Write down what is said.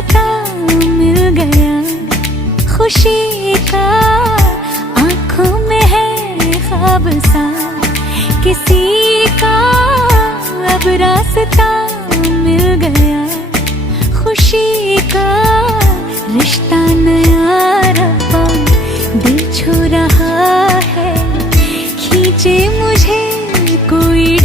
रास्ता मिल गया खुशी का, आंखों में है ख्वाब सा किसी का, अब रास्ता मिल गया खुशी का। रिश्ता नया रब्बा दिल छू रहा है, खींचे मुझे कोई